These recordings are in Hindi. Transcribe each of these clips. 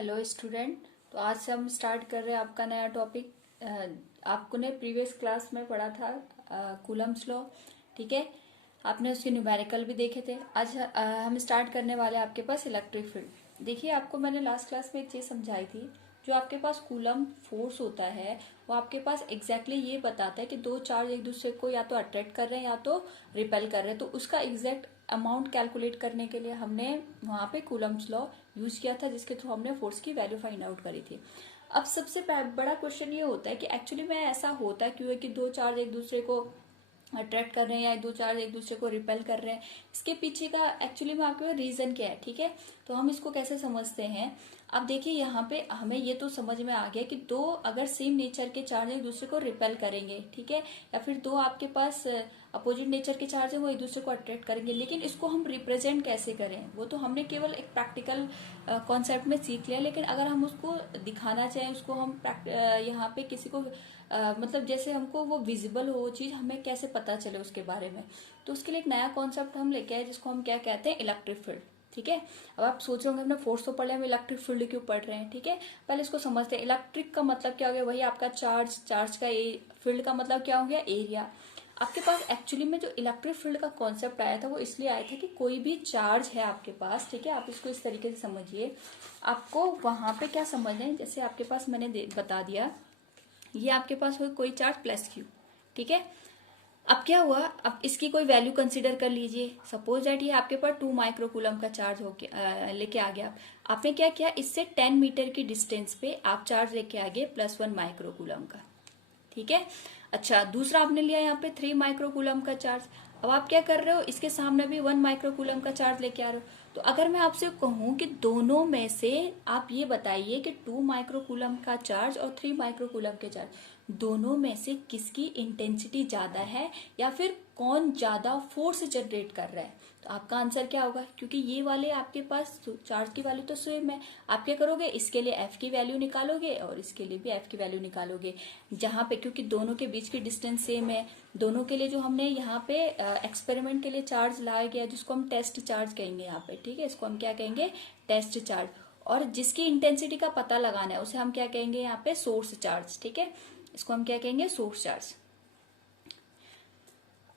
Hello student. तो आज से हम स्टार्ट कर रहे हैं आपका नया टॉपिक। आपको ने प्रीवियस क्लास में पढ़ा था कूलम्स लॉ। ठीक है, आपने उसके न्यूमेरिकल भी देखे थे। आज हम स्टार्ट करने वाले हैं आपके पास इलेक्ट्रिक फील्ड। देखिए, आपको मैंने लास्ट क्लास में एक चीज समझाई थी। जो आपके पास कूलम फोर्स होता है वो आपके पास एग्जैक्टली ये बताता है कि दो चार्ज एक दूसरे को या तो अट्रैक्ट कर रहे हैं या तो रिपेल कर रहे हैं। तो उसका एग्जैक्ट अमाउंट कैलकुलेट करने के लिए हमने वहां पे कूलम्स लॉ यूज किया था, जिसके थ्रू हमने फोर्स की वैल्यू फाइंड आउट करी थी। अब सबसे बड़ा क्वेश्चन ये होता है कि एक्चुअली में ऐसा होता क्यों है कि दो चार्ज एक दूसरे को अट्रैक्ट कर रहे हैं या दो चार्ज एक दूसरे को रिपेल कर रहे हैं। इसके पीछे का एक्चुअली में आपके रीजन क्या है। ठीक है, तो हम इसको कैसे समझते हैं। अब देखिए, यहाँ पे हमें ये तो समझ में आ गया कि दो अगर सेम नेचर के चार्ज एक दूसरे को रिपेल करेंगे, ठीक है, या फिर दो आपके पास अपोजिट नेचर के चार्ज है वो एक दूसरे को अट्रैक्ट करेंगे, लेकिन इसको हम रिप्रेजेंट कैसे करें वो तो हमने केवल एक प्रैक्टिकल कॉन्सेप्ट में सीख लिया। लेकिन अगर हम उसको दिखाना चाहें, उसको हम यहाँ पे किसी को मतलब जैसे हमको वो विजिबल हो वो चीज, हमें कैसे पता चले उसके बारे में। तो उसके लिए एक नया कॉन्सेप्ट हम लेके आए जिसको हम क्या कहते हैं, इलेक्ट्रिक फील्ड। ठीक है, अब आप सोच रहे होंगे हमने फोर्स तो पढ़ लिया, हम इलेक्ट्रिक फील्ड क्यों पढ़ रहे हैं। ठीक है, पहले इसको समझते हैं। इलेक्ट्रिक का मतलब क्या हो गया, वही आपका चार्ज, चार्ज का फील्ड का मतलब क्या हो गया, एरिया। आपके पास एक्चुअली में जो इलेक्ट्रिक फील्ड का कॉन्सेप्ट आया था वो इसलिए आया था कि कोई भी चार्ज है आपके पास, ठीक है, आप इसको इस तरीके से समझिए। आपको वहां पे क्या समझना है, जैसे आपके पास मैंने बता दिया, ये आपके पास हो कोई चार्ज प्लस क्यू। ठीक है, अब क्या हुआ, अब इसकी कोई वैल्यू कंसीडर कर लीजिए। सपोज दैट ये आपके पास 2 माइक्रोकूलम का चार्ज होके लेके आ गया। आपने क्या किया, इससे 10 मीटर की डिस्टेंस पे आप चार्ज लेके आ गए +1 माइक्रोकूलम का। ठीक है, अच्छा, दूसरा आपने लिया यहाँ पे 3 माइक्रोकूलम का चार्ज। अब आप क्या कर रहे हो, इसके सामने भी 1 माइक्रोकूलम का चार्ज लेके आ रहे हो। तो अगर मैं आपसे कहूं कि दोनों में से आप ये बताइए कि 2 माइक्रोकूलम का चार्ज और 3 माइक्रोकूलम के चार्ज, दोनों में से किसकी इंटेंसिटी ज्यादा है या फिर कौन ज्यादा फोर्स जनरेट कर रहा है, तो आपका आंसर क्या होगा। क्योंकि ये वाले आपके पास चार्ज की वैल्यू तो सेम है, आप क्या करोगे, इसके लिए एफ की वैल्यू निकालोगे और इसके लिए भी एफ की वैल्यू निकालोगे। जहां पे क्योंकि दोनों के बीच की डिस्टेंस सेम है, दोनों के लिए जो हमने यहाँ पे एक्सपेरिमेंट के लिए चार्ज लाया गया जिसको हम टेस्ट चार्ज कहेंगे यहाँ पे। ठीक है, इसको हम क्या कहेंगे, टेस्ट चार्ज। और जिसकी इंटेंसिटी का पता लगाना है उसे हम क्या कहेंगे यहाँ पे, सोर्स चार्ज। ठीक है, इसको हम क्या कहेंगे, सोर्स चार्ज।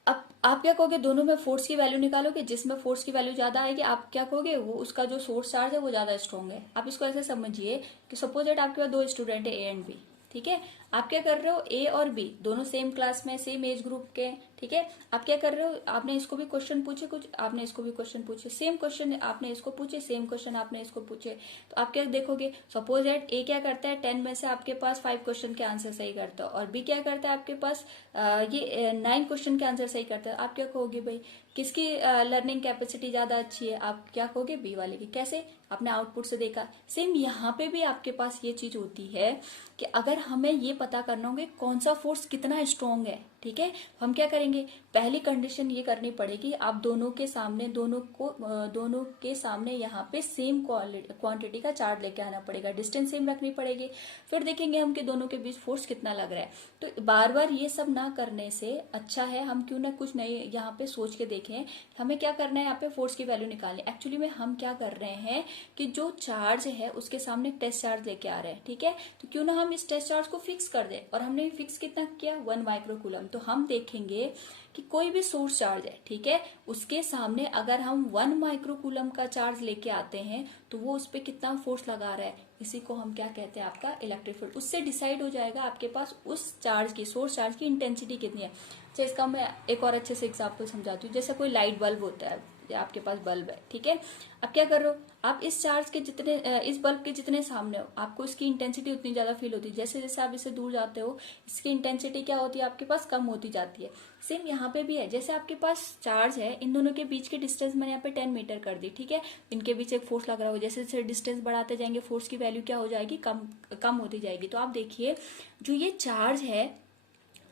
अब आप क्या कहोगे, दोनों में फोर्स की वैल्यू निकालोगे, जिसमें फोर्स की वैल्यू ज्यादा आएगी आप क्या कहोगे, वो उसका जो सोर्स चार्ज है वो ज्यादा स्ट्रॉन्ग है। आप इसको ऐसे समझिए कि सपोज दैट आपके पास दो स्टूडेंट है, ए एंड बी। ठीक है, आप क्या कर रहे हो, ए और बी दोनों सेम क्लास में, सेम एज ग्रुप के। ठीक है, आप क्या कर रहे हो, आपने इसको भी क्वेश्चन पूछे कुछ, आपने इसको भी क्वेश्चन पूछे, सेम क्वेश्चन आपने इसको पूछे, सेम क्वेश्चन आपने इसको पूछे। तो आप क्या देखोगे, सपोज दैट ए क्या करता है, 10 में से आपके पास 5 क्वेश्चन के आंसर सही करता है, और बी क्या करता है, आपके पास ये 9 क्वेश्चन के आंसर सही करता है। आप क्या कहोगे, भाई किसकी लर्निंग कैपेसिटी ज्यादा अच्छी है, आप क्या कहोगे, बी वाले की। कैसे, आपने आउटपुट से देखा। सेम यहाँ पे भी आपके पास ये चीज होती है कि अगर हमें ये पता करना होगा कौन सा फोर्स कितना स्ट्रॉन्ग है, ठीक है, तो हम क्या करेंगे, पहली कंडीशन ये करनी पड़ेगी, आप दोनों के सामने दोनों के सामने यहाँ पे सेम क्वांटिटी का चार्ज लेके आना पड़ेगा, डिस्टेंस सेम रखनी पड़ेगी। फिर देखेंगे हम कि दोनों के बीच फोर्स कितना लग रहा है। तो बार बार ये सब ना करने से अच्छा है हम क्यों ना कुछ नए यहाँ पे सोच के देखें। हमें क्या करना है, यहाँ पे फोर्स की वैल्यू निकालनी। एक्चुअली में हम क्या कर रहे हैं कि जो चार्ज है उसके सामने टेस्ट चार्ज लेके आ रहे हैं। ठीक है, तो क्यों ना हम इस टेस्ट चार्ज को फिक्स कर दें, और हमने फिक्स कितना किया, 1 माइक्रोकूलम। तो हम देखेंगे कि कोई भी सोर्स चार्ज है, ठीक है, उसके सामने अगर हम 1 माइक्रोकूलम का चार्ज लेके आते हैं तो वो उस पर कितना फोर्स लगा रहा है, इसी को हम क्या कहते हैं, आपका इलेक्ट्रिक फील्ड। उससे डिसाइड हो जाएगा आपके पास उस चार्ज की, सोर्स चार्ज की इंटेंसिटी कितनी है। अच्छा, इसका मैं एक और अच्छे से एग्जाम्पल समझाती हूँ। जैसे कोई लाइट बल्ब होता है, आपके पास बल्ब है, ठीक है, अब क्या कर रहे हो, आप इस चार्ज के जितने, इस बल्ब के जितने सामने हो, आपको इसकी इंटेंसिटी उतनी ज्यादा फील होती है। जैसे जैसे आप इससे दूर जाते हो, इसकी इंटेंसिटी क्या होती है, आपके पास कम होती जाती है। सेम यहाँ पे भी है, जैसे आपके पास चार्ज है, इन दोनों के बीच की डिस्टेंस मैंने यहाँ पे 10 मीटर कर दी। ठीक है, इनके बीच एक फोर्स लग रहा हो, जैसे जैसे डिस्टेंस बढ़ाते जाएंगे फोर्स की वैल्यू क्या हो जाएगी, कम होती जाएगी। तो आप देखिए, जो ये चार्ज है,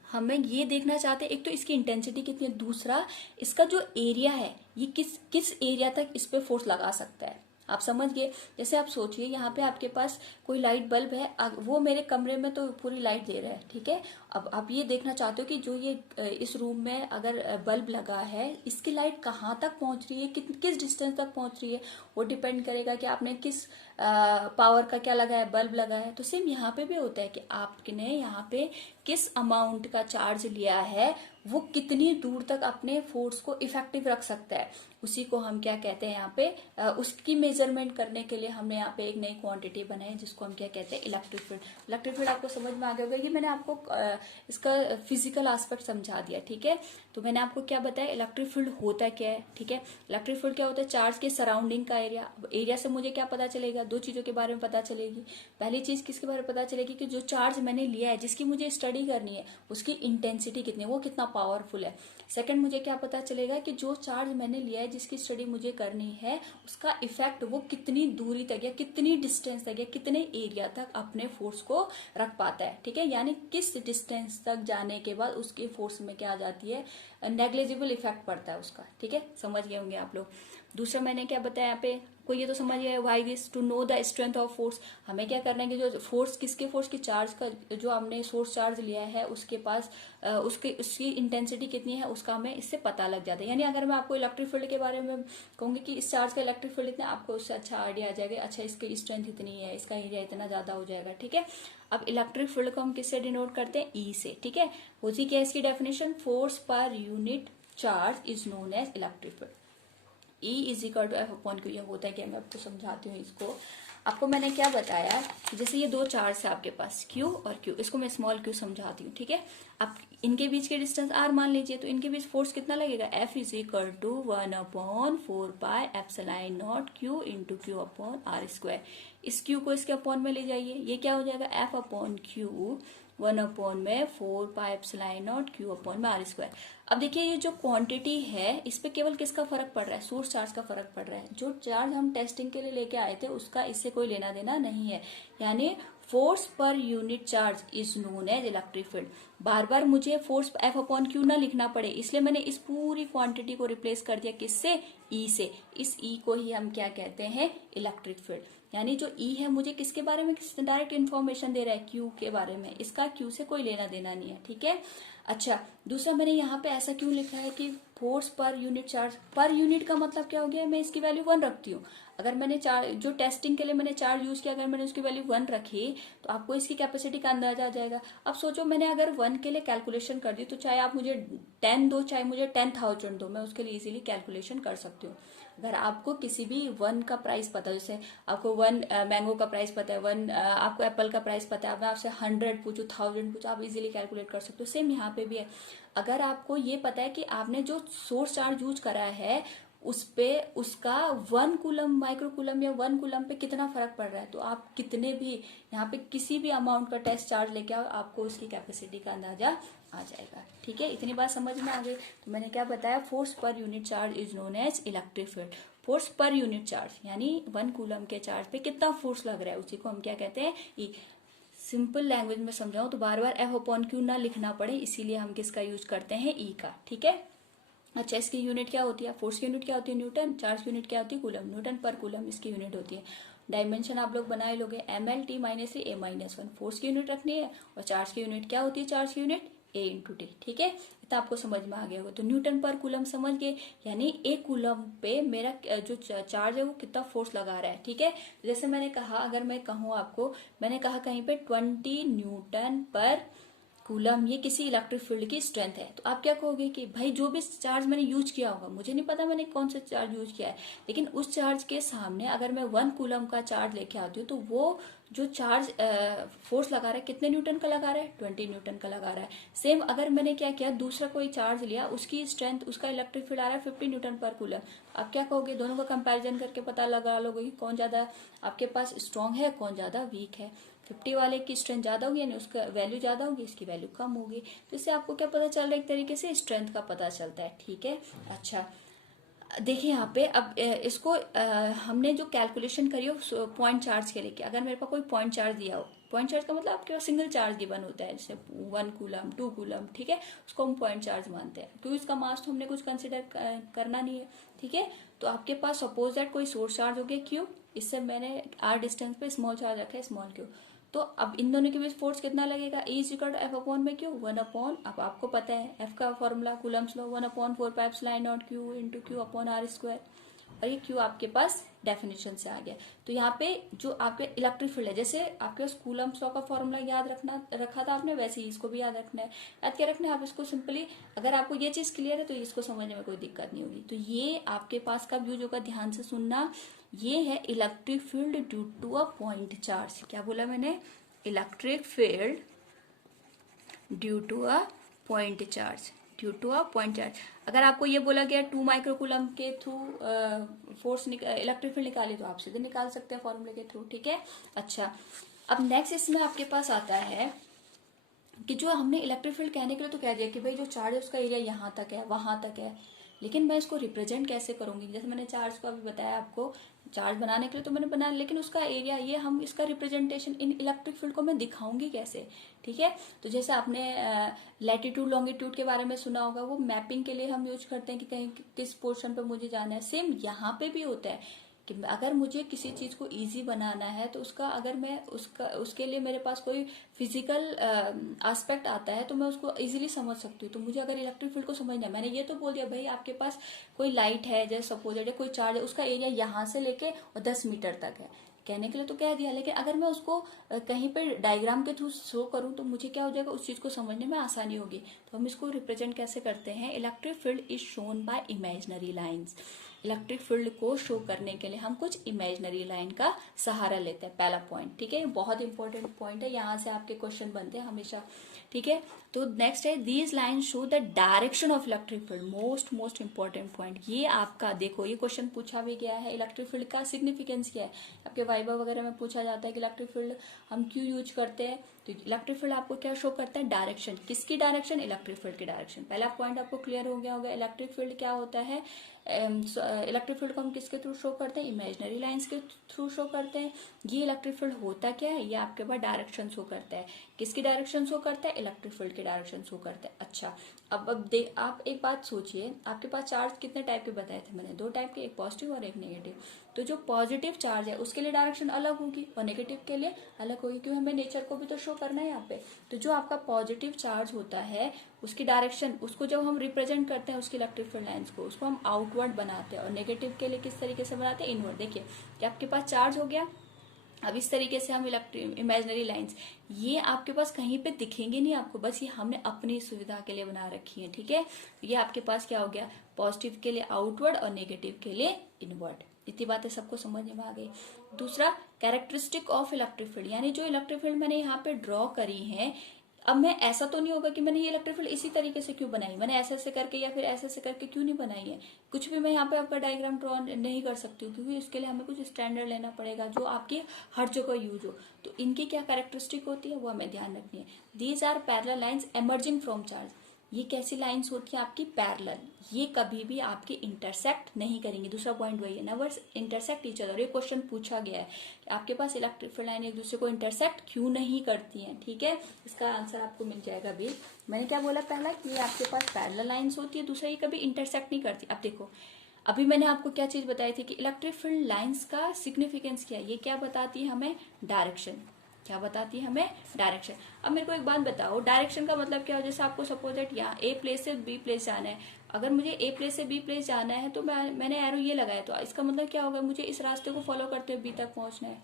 हमें ये देखना चाहते हैं एक तो इसकी इंटेंसिटी कितनी है, दूसरा इसका जो एरिया है, ये किस किस एरिया तक इस पे फोर्स लगा सकता है। आप समझ गए। जैसे आप सोचिए यहाँ पे आपके पास कोई लाइट बल्ब है, वो मेरे कमरे में तो पूरी लाइट दे रहा है, ठीक है। अब आप ये देखना चाहते हो कि जो ये इस रूम में अगर बल्ब लगा है, इसकी लाइट कहाँ तक पहुंच रही है, किस डिस्टेंस तक पहुंच रही है, वो डिपेंड करेगा कि आपने किस पावर का क्या लगा है, बल्ब लगा है। तो सेम यहाँ पे भी होता है कि आपने यहाँ पे किस अमाउंट का चार्ज लिया है, वो कितनी दूर तक अपने फोर्स को इफेक्टिव रख सकता है, उसी को हम क्या कहते हैं यहाँ पे उसकी मेजरमेंट करने के लिए हमने यहाँ पे एक नई क्वांटिटी बनाई जिसको हम क्या कहते हैं, इलेक्ट्रिक फील्ड। इलेक्ट्रिक फील्ड आपको समझ में आ गया होगा। ये मैंने आपको इसका फिजिकल एस्पेक्ट समझा दिया, ठीक है। तो मैंने आपको क्या बताया, इलेक्ट्रिक फील्ड होता क्या है, ठीक है। इलेक्ट्रिक फील्ड क्या होता है, चार्ज के सराउंडिंग का एरिया। एरिया से मुझे क्या पता चलेगा, दो चीजों के बारे में पता चलेगी। पहली चीज किसके बारे में पता चलेगी कि जो चार्ज मैंने लिया है, जिसकी मुझे स्टडी करनी है, उसकी इंटेंसिटी कितनी है, वो कितना पावरफुल है। सेकंड मुझे क्या पता चलेगा कि जो चार्ज मैंने लिया है, जिसकी स्टडी मुझे करनी है, उसका इफेक्ट वो कितनी दूरी तक या कितनी डिस्टेंस तक या कितने एरिया तक अपने फोर्स को रख पाता है, ठीक है। यानी किस डिस्टेंस तक जाने के बाद उसकी फोर्स में क्या आ जाती है, नेग्लिजिबल इफेक्ट पड़ता है उसका, ठीक है। समझ गए होंगे आप लोग। दूसरा मैंने क्या बताया यहाँ पे, कोई ये तो समझ गया, why this, to know the strength of force. हमें क्या करना है कि जो फोर्स, किसके फोर्स की, चार्ज का, जो हमने सोर्स चार्ज लिया है उसके पास उसकी इंटेंसिटी कितनी है, उसका हमें इससे पता लग जाता है। यानी अगर मैं आपको इलेक्ट्रिक फील्ड के बारे में कहूंगी कि इस चार्ज का इलेक्ट्रिक फील्ड इतना, आपको उससे अच्छा आइडिया आ जाएगा, अच्छा इसकी स्ट्रेंथ इतनी है, इसका एरिया इतना ज्यादा हो जाएगा, ठीक है। अब इलेक्ट्रिक फील्ड को हम किससे डिनोट करते हैं, ई से, ठीक है। होती क्या है इसकी डेफिनेशन, फोर्स पर unit charge is known as electric field. E is equal to F upon Q. ये होता है कि मैं आपको समझाती हूँ इसको। आपको मैंने क्या बताया, जैसे ये दो चार्ज है आपके पास, Q और Q, इसको मैं स्मॉल q समझाती हूँ, ठीक है। अब इनके बीच के डिस्टेंस r मान लीजिए, तो इनके बीच फोर्स कितना लगेगा, F is equal to 1/4 epsilon not Q into Q upon R square. इस Q को इसके अपॉन में ले जाइए, ये क्या हो जाएगा, F upon Q 1/4 epsilon not Q upon में R स्क्वायर। अब देखिए ये जो क्वांटिटी है, इस पे केवल किसका फर्क पड़ रहा है, सोर्स चार्ज का फर्क पड़ रहा है। जो चार्ज हम टेस्टिंग के लिए लेके आए थे उसका इससे कोई लेना देना नहीं है। यानी फोर्स पर unit charge is known as electric field. बार बार मुझे फोर्स F अपॉन क्यू ना लिखना पड़े, इसलिए मैंने इस पूरी क्वांटिटी को रिप्लेस कर दिया किससे, E से। इस E को ही हम क्या कहते हैं, इलेक्ट्रिक फील्ड। यानी जो E है मुझे किसके बारे में, डायरेक्ट इन्फॉर्मेशन दे रहा है, Q के बारे में, इसका Q से कोई लेना देना नहीं है, ठीक है। अच्छा, दूसरा मैंने यहाँ पे ऐसा क्यों लिखा है कि फोर्स पर यूनिट चार्ज, पर यूनिट का मतलब क्या हो गया, मैं इसकी वैल्यू 1 रखती हूँ। अगर मैंने जो टेस्टिंग के लिए मैंने चार्ज यूज किया, अगर मैंने उसकी वैल्यू 1 रखी, तो आपको इसकी कैपेसिटी का अंदाजा आ जाएगा। अब सोचो मैंने अगर 1 के लिए कैलकुलेशन कर दी, तो चाहे आप मुझे 10 दो, चाहे मुझे 10,000 दो, मैं उसके लिए इजीली कैलकुलेशन कर सकती हूँ। अगर आपको किसी भी 1 का प्राइस पता है, जैसे आपको 1 मैंगो का प्राइस पता है, 1 आपको एप्पल का प्राइस पता है, मैं आपसे 100 पूछूं, 1000 पूछूं, आप इजीली कैलकुलेट कर सकते हो। सेम यहाँ पे भी है। अगर आपको ये पता है कि आपने जो सोर्स चार्ज यूज करा है उस पे उसका 1 कूलम, माइक्रो कूलम या 1 कूलम पे कितना फर्क पड़ रहा है, तो आप कितने भी यहाँ पे किसी भी अमाउंट का टेस्ट चार्ज लेके आओ, आपको उसकी कैपेसिटी का अंदाजा आ जाएगा, ठीक है। इतनी बात समझ में आ गई। तो मैंने क्या बताया, फोर्स पर unit charge is known as electric field. Force पर यूनिट चार्ज यानी 1 कूलम के चार्ज पे कितना फोर्स लग रहा है, उसी को हम क्या कहते हैं, ई। सिंपल लैंग्वेज में समझाऊं तो बार बार F अपॉन क्यू ना लिखना पड़े, इसीलिए हम किसका यूज करते हैं, ई का, ठीक है। अच्छा, इसकी यूनिट क्या होती है, फोर्स की यूनिट क्या होती है, न्यूटन। चार्ज की यूनिट क्या होती है, कूलम। न्यूटन पर कूलम इसकी यूनिट होती है। डायमेंशन आप लोग बनाए लोगे, ml/t-3 a-1। फोर्स की यूनिट रखनी है, और चार्ज की यूनिट क्या होती है, चार्ज की यूनिट a इंटू टी, ठीक है। इतना आपको समझ में आ गया होगा। तो न्यूटन पर कूलम समझ गए, यानी एक कूलम पे मेरा जो चार्ज है वो कितना फोर्स लगा रहा है, ठीक है। जैसे मैंने कहा, अगर मैं कहूँ आपको, मैंने कहा कहीं पे 20 न्यूटन पर कूलम, ये किसी इलेक्ट्रिक फील्ड की स्ट्रेंथ है, तो आप क्या कहोगे कि भाई जो भी चार्ज मैंने यूज किया होगा, मुझे नहीं पता मैंने कौन सा चार्ज यूज किया है, लेकिन उस चार्ज के सामने अगर मैं 1 कूलम का चार्ज लेके आती हूँ, तो वो जो चार्ज फोर्स लगा रहा है कितने न्यूटन का लगा रहा है, 20 न्यूटन का लगा रहा है। सेम अगर मैंने क्या किया, दूसरा कोई चार्ज लिया, उसकी स्ट्रेंथ, उसका इलेक्ट्रिक फील्ड आ रहा है 50 न्यूटन पर कूलम, तो आप क्या कहोगे, दोनों का कंपैरिजन करके पता लगा लोगे कि कौन ज्यादा आपके पास स्ट्रांग है, कौन ज्यादा वीक है। 50 वाले की स्ट्रेंथ ज्यादा होगी, यानी उसका वैल्यू ज्यादा होगी, इसकी वैल्यू कम होगी। तो इससे आपको क्या पता चल रहा है, एक तरीके से स्ट्रेंथ का पता चलता है, ठीक है। अच्छा, देखिए यहाँ पे अब इसको हमने जो कैलकुलेशन करी हो पॉइंट चार्ज के लेके, अगर मेरे पास कोई पॉइंट चार्ज दिया हो, पॉइंट चार्ज का मतलब आपके पास सिंगल चार्ज गिवन होता है, जैसे 1 कूलम, 2 कूलम, ठीक है, उसको हम पॉइंट चार्ज मानते हैं, क्योंकि इसका मास तो हमने कुछ कंसिडर करना नहीं है, ठीक है। तो आपके पास सपोज दैट कोई सोर्स चार्ज हो गया Q, इससे मैंने r डिस्टेंस पे स्मॉल चार्ज रखा है स्मॉल q। तो अब इन दोनों के बीच फोर्स कितना लगेगा, E is equal to F upon में क्यू, वन अपॉन, अब आपको पता है एफ का formula Coulomb's law, 1/4πε0 q into q upon r square. और ये क्यू आपके पास डेफिनेशन से आ गया। तो यहाँ पे जो आपके इलेक्ट्रिक फील्ड है, जैसे आपके पास कूलम्स लॉ का फॉर्मूला याद रखा था आपने, वैसे ही इसको भी याद रखना है। याद क्या रखना है, आप इसको सिंपली, अगर आपको ये चीज क्लियर है तो इसको समझने में कोई दिक्कत नहीं होगी। तो ये आपके पास का व्यू जो का ध्यान से सुनना, ये है electric field due to a point charge. क्या बोला मैंने, electric field due to a point charge, due to a point charge. अगर आपको ये बोला गया 2 माइक्रोकूलम के थ्रू फोर्स इलेक्ट्रिक फील्ड निकाली, तो आप सीधे निकाल सकते हैं फॉर्मूले के थ्रू, ठीक है। अच्छा, अब नेक्स्ट इसमें आपके पास आता है कि जो हमने इलेक्ट्रिक फील्ड कहने के लिए तो कह दिया कि भाई जो चार्ज है उसका एरिया यहाँ तक है, वहां तक है, लेकिन मैं इसको रिप्रेजेंट कैसे करूंगी। जैसे मैंने चार्ज को अभी बताया आपको, चार्ज बनाने के लिए तो मैंने बनाया, लेकिन उसका एरिया, ये हम इसका रिप्रेजेंटेशन इन इलेक्ट्रिक फील्ड को मैं दिखाऊंगी कैसे, ठीक है। तो जैसे आपने लैटिट्यूड लॉन्गिट्यूड के बारे में सुना होगा, वो मैपिंग के लिए हम यूज करते हैं कि कहीं किस पोर्शन पे मुझे जाना है। सेम यहाँ पे भी होता है कि अगर मुझे किसी चीज को इजी बनाना है तो उसका, अगर मैं उसके लिए मेरे पास कोई फिजिकल एस्पेक्ट आता है तो मैं उसको इजीली समझ सकती हूँ। तो मुझे अगर इलेक्ट्रिक फील्ड को समझना है, मैंने ये तो बोल दिया भाई आपके पास कोई लाइट है, जैसे सपोज है कोई चार्ज है, उसका एरिया यहाँ से लेके और 10 मीटर तक है, कहने के लिए तो कह दिया, लेकिन अगर मैं उसको कहीं पे डायग्राम के थ्रू शो करूं तो मुझे क्या हो जाएगा, उस चीज को समझने में आसानी होगी। तो हम इसको रिप्रेजेंट कैसे करते हैं, electric field is shown by imaginary lines. Electric field को शो करने के लिए हम कुछ इमेजिनरी लाइन का सहारा लेते हैं, पहला पॉइंट, ठीक है। बहुत इंपॉर्टेंट पॉइंट है, यहाँ से आपके क्वेश्चन बनते हैं हमेशा, ठीक है। तो नेक्स्ट है, these line show the direction of electric field, most important point. ये आपका देखो, ये क्वेश्चन पूछा भी गया है, इलेक्ट्रिक फील्ड का सिग्निफिकेंस क्या है। आपके वाइवा वगैरह में पूछा जाता है कि इलेक्ट्रिक फील्ड हम क्यों यूज करते हैं। तो इलेक्ट्रिक फील्ड आपको क्या शो करता है, डायरेक्शन। किसकी डायरेक्शन, इलेक्ट्रिक फील्ड की डायरेक्शन। पहला पॉइंट आपको क्लियर हो गया होगा। इलेक्ट्रिक फील्ड क्या होता है, इलेक्ट्रिक फील्ड को हम किसके थ्रू शो करते हैं, इमेजिनरी लाइंस के थ्रू शो करते हैं। ये इलेक्ट्रिक फील्ड होता क्या है, ये आपके पास डायरेक्शन शो करता है। किसकी डायरेक्शन शो करता है, इलेक्ट्रिक फील्ड की डायरेक्शन शो करता है। अच्छा, अब आप एक बात सोचिए, आपके पास चार्ज कितने टाइप के बताए थे मैंने, 2 टाइप के, एक पॉजिटिव और एक नेगेटिव। तो जो पॉजिटिव चार्ज है उसके लिए डायरेक्शन अलग होगी और नेगेटिव के लिए अलग होगी, क्योंकि हमें नेचर को भी तो शो करना है यहाँ पे। तो जो आपका पॉजिटिव चार्ज होता है उसकी डायरेक्शन, उसको जब हम रिप्रेजेंट करते हैं उसकी इलेक्ट्रिक फील्ड लाइंस को, उसको हम आउटवर्ड बनाते हैं। और नेगेटिव के लिए किस तरीके से बनाते हैं, इनवर्ड। देखिए कि आपके पास चार्ज हो गया, अब इस तरीके से हम इमेजिनरी लाइंस, ये आपके पास कहीं पे दिखेंगे नहीं आपको, बस ये हमने अपनी सुविधा के लिए बना रखी है, ठीक है। ये आपके पास क्या हो गया, पॉजिटिव के लिए आउटवर्ड और नेगेटिव के लिए इनवर्ड। इतनी बातें सबको समझ में आ गई। दूसरा, कैरेक्टरिस्टिक ऑफ इलेक्ट्रिक फील्ड, यानी जो इलेक्ट्रिक फील्ड मैंने यहाँ पे ड्रॉ करी है, अब मैं ऐसा तो नहीं होगा कि मैंने ये इलेक्ट्रिक फील्ड इसी तरीके से क्यों बनाई, मैंने ऐसे ऐसे करके या फिर ऐसे ऐसे करके क्यों नहीं बनाई है। कुछ भी मैं यहाँ पे आपका डायग्राम ड्रॉ नहीं कर सकती हूँ, क्योंकि उसके लिए हमें कुछ स्टैंडर्ड लेना पड़ेगा जो आपकी हर जगह यूज हो। तो इनकी क्या कैरेक्टरिस्टिक होती है वो हमें ध्यान रखनी है। These are parallel lines emerging from charge. ये कैसी लाइंस होती है आपकी, पैरेलल। ये कभी भी आपकी इंटरसेक्ट नहीं करेंगी। दूसरा पॉइंट वही है, नेवर इंटरसेक्ट ईच अदर। ये क्वेश्चन पूछा गया है कि आपके पास इलेक्ट्रिक फील्ड लाइन एक दूसरे को इंटरसेक्ट क्यों नहीं करती हैं, ठीक है। इसका आंसर आपको मिल जाएगा भी। मैंने क्या बोला पहला, कि ये आपके पास पैरेलल लाइंस होती है, दूसरा ये कभी इंटरसेक्ट नहीं करती। अब देखो, अभी मैंने आपको क्या चीज बताई थी कि इलेक्ट्रिक फील्ड लाइंस का सिग्निफिकेंस क्या है, ये क्या बताती है हमें, डायरेक्शन। क्या बताती है हमें, डायरेक्शन। अब मेरे को एक बात बताओ, डायरेक्शन का मतलब क्या हो, जैसे आपको सपोज दैट यहाँ ए प्लेस से बी प्लेस जाना है, अगर मुझे ए प्लेस से बी प्लेस जाना है तो मैंने एरो ये लगाया, तो इसका मतलब क्या होगा, मुझे इस रास्ते को फॉलो करते हुए बी तक पहुंचना है,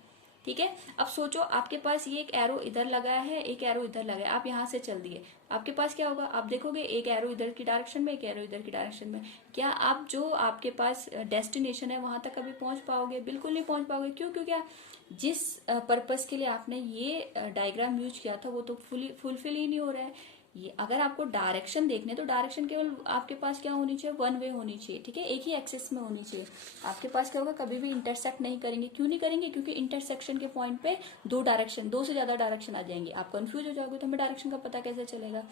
ठीक है। अब सोचो, आपके पास ये एक एरो इधर लगाया है, एक एरो इधर लगाया, आप यहाँ से चल दिए, आपके पास क्या होगा, आप देखोगे एक एरो इधर की डायरेक्शन में, एक एरो इधर की डायरेक्शन में। क्या आप जो आपके पास डेस्टिनेशन है वहां तक कभी पहुंच पाओगे, बिल्कुल नहीं पहुंच पाओगे। क्यों, क्योंकि जिस पर्पस के लिए आपने ये डायग्राम यूज किया था वो तो फुलफिल ही नहीं हो रहा है। ये अगर आपको डायरेक्शन देखने, तो डायरेक्शन केवल आपके पास क्या होनी चाहिए, वन वे होनी चाहिए, ठीक है, एक ही एक्सिस में होनी चाहिए। आपके पास क्या होगा, कभी भी इंटरसेक्ट नहीं करेंगे। क्यों नहीं करेंगे, क्योंकि इंटरसेक्शन के पॉइंट पे दो डायरेक्शन, 2 से ज्यादा डायरेक्शन आ जाएंगे, आप कंफ्यूज हो जाओगे, तो हमें डायरेक्शन का पता कैसे चलेगा।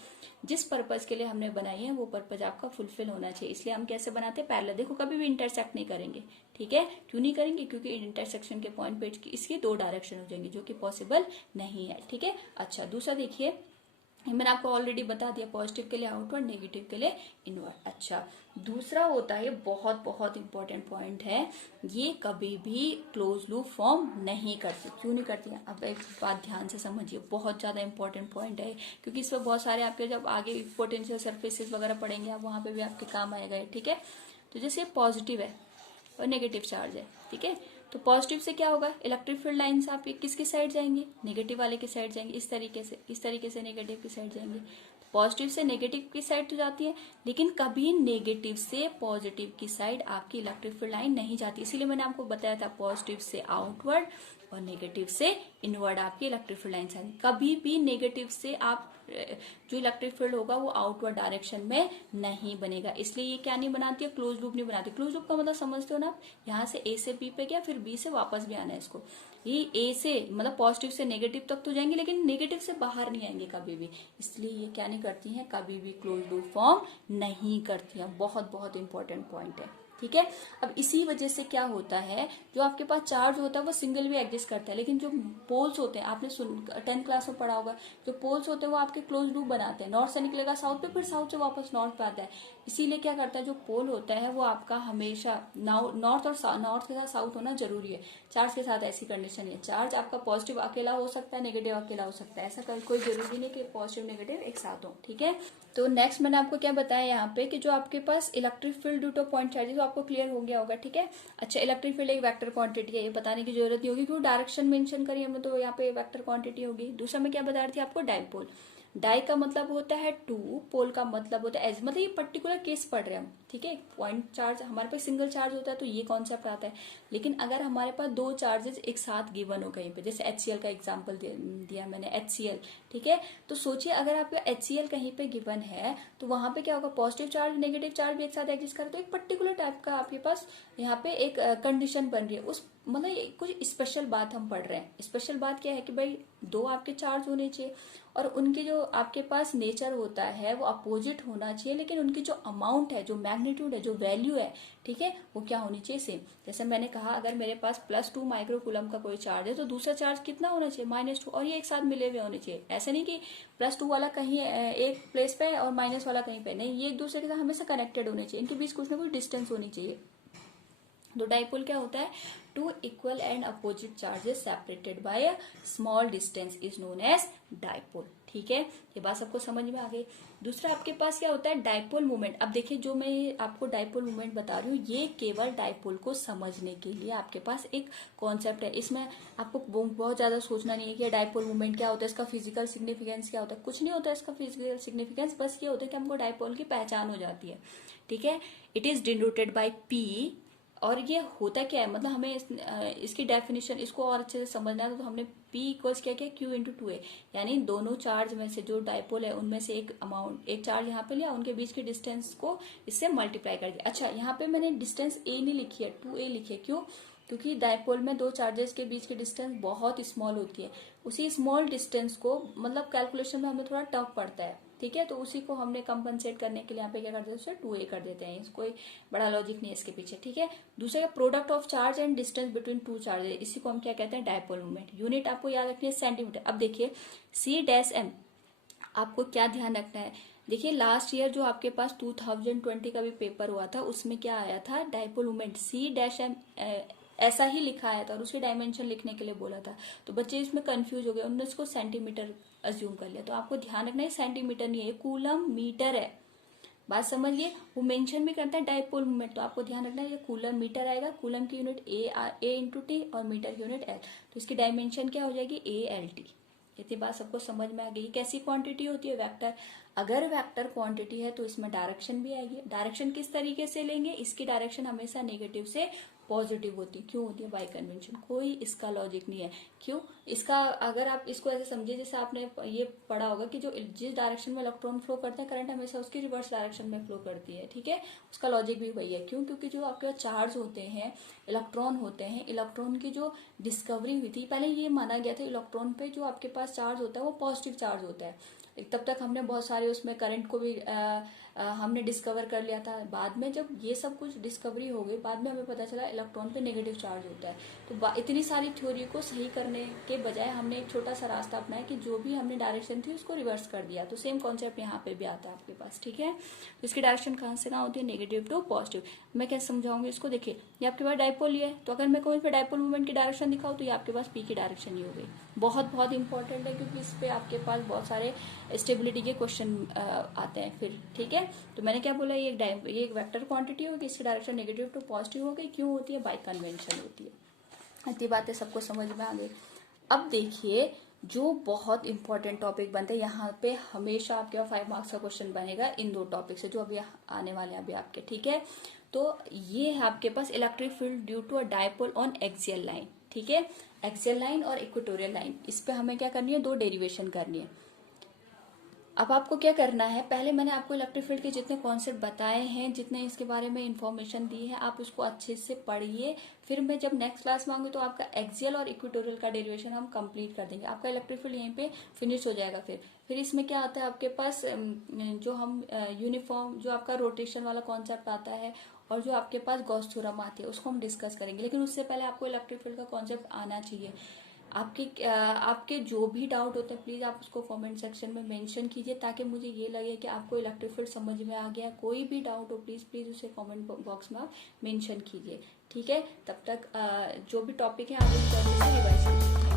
जिस पर्पज के लिए हमने बनाई है वो पर्पज आपका फुलफिल होना चाहिए, इसलिए हम कैसे बनाते हैं, पैरेलल। देखो, कभी भी इंटरसेक्ट नहीं करेंगे, ठीक है। क्यों नहीं करेंगे, क्योंकि इंटरसेक्शन के पॉइंट पे इसकी 2 डायरेक्शन हो जाएंगी, जो कि पॉसिबल नहीं है, ठीक है। अच्छा, दूसरा देखिए, मैंने आपको ऑलरेडी बता दिया, पॉजिटिव के लिए आउटवर्ड, नेगेटिव के लिए इनवर्ड। अच्छा, दूसरा होता है, बहुत बहुत इंपॉर्टेंट पॉइंट है, ये कभी भी क्लोज लूप फॉर्म नहीं करती। क्यों नहीं करती है? अब एक बात ध्यान से समझिए, बहुत ज्यादा इंपॉर्टेंट पॉइंट है, क्योंकि इसमें बहुत सारे आपके जब आगे पोटेंशियल सरफेसेस वगैरह पढ़ेंगे आप, वहां पे भी आपके काम आएगा, ठीक है। तो जैसे पॉजिटिव है और नेगेटिव चार्ज है, ठीक है, तो पॉजिटिव से क्या होगा, इलेक्ट्रिक फील्ड लाइंस आपके किसकी साइड जाएंगे, नेगेटिव वाले की साइड जाएंगे, इस तरीके से नेगेटिव की साइड जाएंगे। तो पॉजिटिव से नेगेटिव की साइड तो जाती है, लेकिन कभी नेगेटिव से पॉजिटिव की साइड आपकी इलेक्ट्रिक फील्ड लाइन नहीं जाती। इसीलिए मैंने आपको बताया था पॉजिटिव से आउटवर्ड और नेगेटिव से इनवर्ड आपकी इलेक्ट्रिक फील्ड लाइन आएंगी। कभी भी नेगेटिव से आप जो इलेक्ट्रिक फील्ड होगा वो आउटवर्ड डायरेक्शन में नहीं बनेगा, इसलिए ये क्या नहीं बनाती है, क्लोज लूप नहीं बनाती। क्लोज लूप का मतलब समझते हो ना, यहाँ से ए से बी पे गया, फिर बी से वापस भी आना है इसको। ये ए से मतलब पॉजिटिव से नेगेटिव तक तो जाएंगे, लेकिन नेगेटिव से बाहर नहीं आएंगे कभी भी, इसलिए ये क्या नहीं करती हैं, कभी भी क्लोज लूप फॉर्म नहीं करती हैं। बहुत बहुत इंपॉर्टेंट पॉइंट है, ठीक है। अब इसी वजह से क्या होता है, जो आपके पास चार्ज होता है वो सिंगल भी एग्जिस्ट करता है, लेकिन जो पोल्स होते हैं, आपने 10th क्लास में पढ़ा होगा, जो पोल्स होते हैं वो आपके क्लोज लूप बनाते हैं। नॉर्थ से निकलेगा साउथ पे, फिर साउथ से वापस नॉर्थ पे आता है। इसीलिए क्या करता है, जो पोल होता है वो आपका हमेशा नॉर्थ और नॉर्थ के साथ साउथ होना जरूरी है। चार्ज के साथ ऐसी कंडीशन है, चार्ज आपका पॉजिटिव अकेला हो सकता है, नेगेटिव अकेला हो सकता है, ऐसा कोई जरूरी नहीं कि पॉजिटिव नेगेटिव एक साथ हो, ठीक है। तो नेक्स्ट मैंने आपको क्या बताया यहाँ पे, कि जो आपके पास electric field due to point charges, आपको क्लियर हो गया होगा, ठीक है। अच्छा, इलेक्ट्रिक फील्ड एक वेक्टर क्वांटिटी है, ये बताने की जरूरत नहीं होगी, क्योंकि डायरेक्शन मेंशन करी हमने, तो यहाँ पे वेक्टर क्वांटिटी होगी। दूसरा मैं क्या बता रही थी आपको, डाइपोल। डाई का मतलब होता है टू, पोल का मतलब होता है एज, मतलब ये पर्टिकुलर केस पढ़ रहे हैं हम, ठीक है। पॉइंट चार्ज हमारे पास सिंगल चार्ज होता है तो ये कॉन्सेप्ट आता है, लेकिन अगर हमारे पास दो चार्जेस एक साथ गिवन हो कहीं पे, जैसे HCl का एग्जांपल दिया मैंने, HCl, ठीक है। तो सोचिए अगर आपका HCl कहीं पे गिवन है, तो वहां पे क्या होगा, पॉजिटिव चार्ज नेगेटिव चार्ज भी एक साथ एग्जिस्ट करे, तो एक पर्टिकुलर टाइप का आपके पास यहाँ पे एक कंडीशन बन रही है। उस मतलब कुछ स्पेशल बात हम पढ़ रहे हैं। स्पेशल बात क्या है कि भाई दो आपके चार्ज होने चाहिए, और उनके जो आपके पास नेचर होता है वो अपोजिट होना चाहिए, लेकिन उनकी जो अमाउंट है, जो मैग्नीट्यूड है, जो वैल्यू है, ठीक है, वो क्या होनी चाहिए, सेम। जैसे मैंने कहा, अगर मेरे पास +2 माइक्रोकूलम का कोई चार्ज है, तो दूसरा चार्ज कितना होना चाहिए, -2, और ये एक साथ मिले हुए होने चाहिए। ऐसा नहीं कि +2 वाला कहीं एक प्लेस पे है और माइनस वाला कहीं पे, नहीं, ये एक दूसरे के साथ हमेशा कनेक्टेड होने चाहिए, इनके बीच कुछ ना कुछ डिस्टेंस होनी चाहिए। तो डाइपोल क्या होता है, two equal and opposite charges separated by a small distance is known as dipole, ठीक है। ये बात सबको समझ में आ गई। दूसरा आपके पास क्या होता है, डाइपोल मोमेंट। अब देखिए, जो मैं आपको डाइपोल मोमेंट बता रही हूँ, ये केवल डाइपोल को समझने के लिए आपके पास एक कॉन्सेप्ट है। इसमें आपको बहुत ज्यादा सोचना नहीं है कि डाइपोल मोमेंट क्या होता है, इसका फिजिकल सिग्निफिकेंस क्या होता है, कुछ नहीं होता है इसका फिजिकल सिग्निफिकेंस। बस ये होता है कि हमको डाइपोल की पहचान हो जाती है, ठीक है। It is denoted by P, और ये होता क्या है, मतलब हमें इसकी डेफिनेशन, इसको और अच्छे से समझना है, तो हमने P इक्वल्स क्या किया, Q×2A, यानी दोनों चार्ज में से जो डाइपोल है उनमें से एक अमाउंट, एक चार्ज यहाँ पे लिया, उनके बीच के डिस्टेंस को इससे मल्टीप्लाई कर दिया। अच्छा, यहाँ पे मैंने डिस्टेंस A नहीं लिखी है, 2A लिखी है, क्यों, क्योंकि डाइपोल में दो चार्जेस के बीच की डिस्टेंस बहुत स्मॉल होती है। उसी स्मॉल डिस्टेंस को मतलब कैलकुलेशन में हमें थोड़ा टफ पड़ता है, ठीक है, तो उसी को हमने कंपनसेट करने के लिए यहाँ पे क्या कर देते हैं, 2A कर देते हैं। कोई बड़ा लॉजिक नहीं है इसके पीछे, ठीक है। दूसरे का product of charge and distance between two charges, इसी को हम क्या कहते हैं, डाइपोल मोमेंट। यूनिट आपको याद रखनी है सेंटीमीटर। अब देखिए C-m, आपको क्या ध्यान रखना है, देखिए लास्ट ईयर जो आपके पास 2020 का भी पेपर हुआ था, उसमें क्या आया था, डाइपोल मोमेंट C-m ऐसा ही लिखा आया था, और उसके डायमेंशन लिखने के लिए बोला था, तो बच्चे इसमें कंफ्यूज हो गए, उन्होंने इसको सेंटीमीटर अज्यूम कर लिया। तो आपको ध्यान रखना है, सेंटीमीटर नहीं है, कूलम मीटर है, बात समझिए। वो मेंशन भी करता है डाइपोल मोमेंट, तो आपको ध्यान रखना है ये कूलम मीटर आएगा, कूलम की यूनिट A×T और मीटर की यूनिट L, तो इसकी डायमेंशन क्या हो जाएगी, ALT। इतनी बात सबको समझ में आ गई। कैसी क्वांटिटी होती है, वेक्टर। अगर वेक्टर क्वांटिटी है तो इसमें डायरेक्शन भी आएगी। डायरेक्शन किस तरीके से लेंगे, इसकी डायरेक्शन हमेशा नेगेटिव से पॉजिटिव होती है। क्यों होती है, बाय कन्वेंशन, कोई इसका लॉजिक नहीं है। क्यों, इसका अगर आप इसको ऐसे समझिए, जैसे आपने ये पढ़ा होगा कि जो जिस डायरेक्शन में इलेक्ट्रॉन फ्लो करते हैं, करंट हमेशा उसकी रिवर्स डायरेक्शन में फ्लो करती है, ठीक है। उसका लॉजिक भी वही है। क्यों, क्योंकि जो आपके चार्ज होते हैं, इलेक्ट्रॉन होते हैं, इलेक्ट्रॉन की जो डिस्कवरी हुई थी, पहले ये माना गया था इलेक्ट्रॉन पे जो आपके पास चार्ज होता है वो पॉजिटिव चार्ज होता है। तब तक हमने बहुत सारे उसमें करंट को भी हमने डिस्कवर कर लिया था। बाद में जब ये सब कुछ डिस्कवरी हो गई, बाद में हमें पता चला इलेक्ट्रॉन पे नेगेटिव चार्ज होता है। तो इतनी सारी थ्योरी को सही करने के बजाय हमने एक छोटा सा रास्ता अपनाया कि जो भी हमने डायरेक्शन थी उसको रिवर्स कर दिया। तो सेम कॉन्सेप्ट यहाँ पे भी आता है आपके पास, ठीक है। तो इसकी डायरेक्शन कहाँ से कहाँ होती है, नेगेटिव टू पॉजिटिव। मैं कैसे समझाऊंगी इसको, देखिए ये आपके पास डायपोल ही है, तो अगर मैं कहूँ इस पर डायपोल मूवमेंट की डायरेक्शन दिखाऊँ तो ये आपके पास पी की डायरेक्शन ही हो गई। बहुत बहुत इंपॉर्टेंट है, क्योंकि इस पे आपके पास बहुत सारे स्टेबिलिटी के क्वेश्चन आते हैं फिर, ठीक है। तो मैंने क्या बोला, ये एक वेक्टर क्वांटिटी होगी, इसकी डायरेक्शन नेगेटिव टू पॉजिटिव हो गई। क्यों होती है, बाय कन्वेंशन होती है। इतनी बातें सबको समझ में आ गई। अब देखिए जो बहुत इंपॉर्टेंट टॉपिक बनते हैं यहाँ पे, हमेशा आपके पास 5 मार्क्स का क्वेश्चन बनेगा इन 2 टॉपिक से जो अभी आने वाले हैं अभी आपके, ठीक है। तो ये है आपके पास electric field due to a dipole on axial line, ठीक है। एक्सियल लाइन और इक्वेटोरियल लाइन, इस पे हमें क्या करनी है, 2 डेरिवेशन करनी है। अब आपको क्या करना है, पहले मैंने आपको इलेक्ट्रिक फील्ड के जितने कॉन्सेप्ट बताए हैं, जितने इसके बारे में इंफॉर्मेशन दी है, आप उसको अच्छे से पढ़िए। फिर मैं जब नेक्स्ट क्लास में आऊंगी तो आपका एक्सियल और इक्वेटोरियल का डेरिवेशन हम कंप्लीट कर देंगे। आपका इलेक्ट्रिक फील्ड यहीं पे फिनिश हो जाएगा। फिर इसमें क्या आता है आपके पास, जो हम यूनिफॉर्म, जो आपका रोटेशन वाला कॉन्सेप्ट आता है और जो आपके पास गॉस थ्योरम आती है, उसको हम डिस्कस करेंगे। लेकिन उससे पहले आपको इलेक्ट्रिक फील्ड का कॉन्सेप्ट आना चाहिए। आपके जो भी डाउट होते हैं प्लीज आप उसको कमेंट सेक्शन में मेंशन कीजिए, ताकि मुझे ये लगे कि आपको इलेक्ट्रिक फील्ड समझ में आ गया। कोई भी डाउट हो प्लीज उसे कमेंट बॉक्स में आप मेंशन कीजिए, ठीक है। तब तक जो भी टॉपिक है आप उस जल्दी से रिवाइज कीजिए।